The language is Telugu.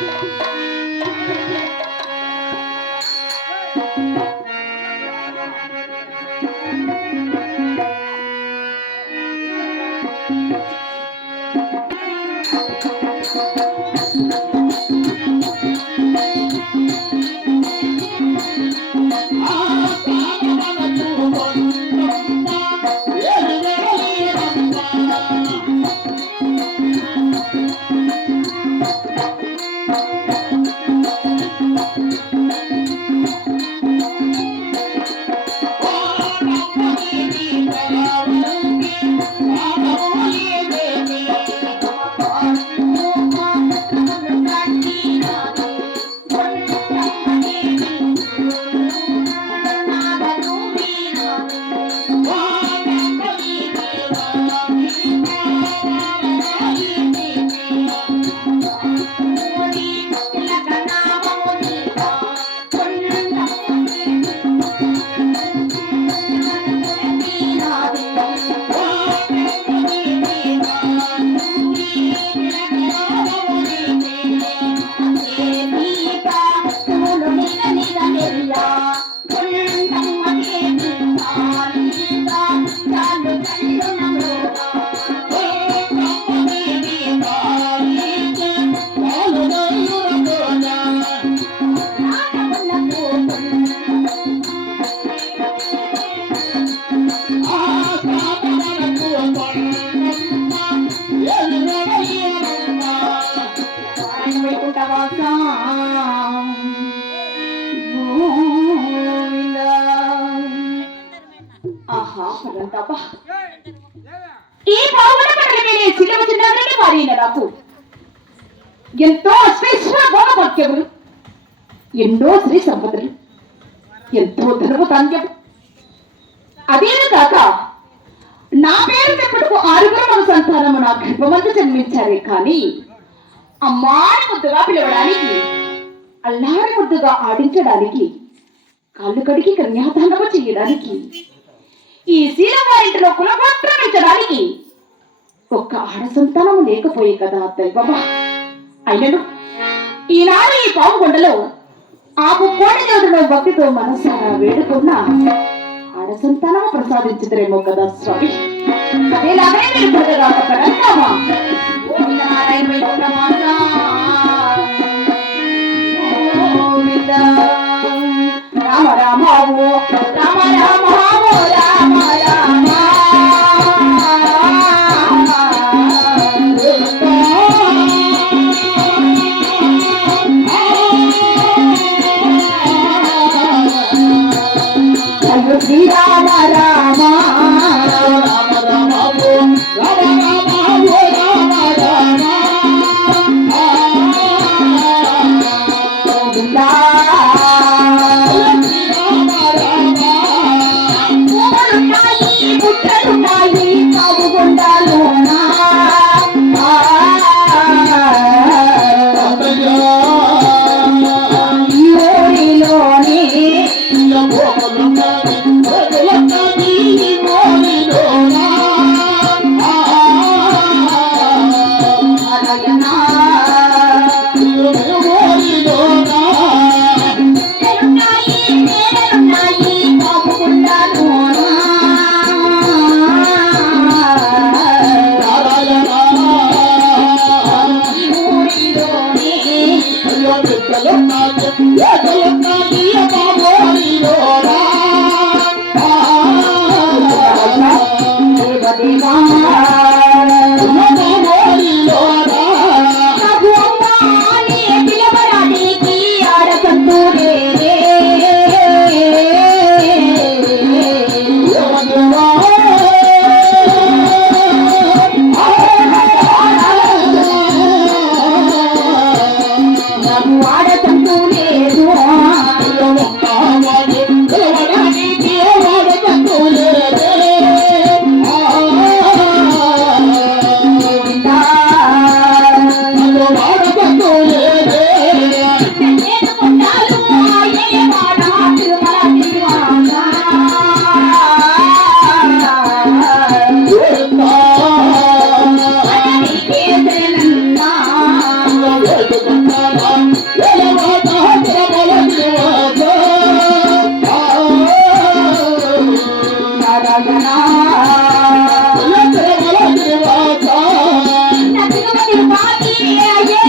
ఈ పావుల పడగనే చిన్నవ చిన్నగానే మారిన నాకు ఎంతో అశ్వేశ్వర భోగభాగ్యములు, ఎన్నో శ్రీ సంపదలు, ఎంతో ధనము ధాన్యం. అదేను కాక నా పేరు చెప్పుటకు 6 మన సంతానము నా గర్భమందు జన్మించారే కానీ అమ్మాని ముద్దుగా పిలవడానికి, అల్లారి ముద్దుగా ఆడించడానికి, కాళ్ళు కడిగి కన్యాదానము చేయడానికి, ఈ శీలవారింటిలో కులగోత్రమించడానికి ఒక్క ఆడ సంతానము లేకపోయే కదా దైవమా. అయినను ఈనాడు ఈ పావుగొండలో ఆపు కోడి దేవుడిలో భక్తితో మనసారా వేడుకున్న ఆడ సంతానము ప్రసాదించుతారేమో కదా స్వామి. అదేలాగే మీరు ప్రజలామా రామ రామావో రామ రామావో రామ రామ శ్రీ రామ రామ రామ రామావో రామ రామావో రామ రామ వేడుకుంటానా ఎలవాత తిరుమల గిరివాస నారాయణ తిరుమల గిరివాస నదిగమని పాటి అయ్యే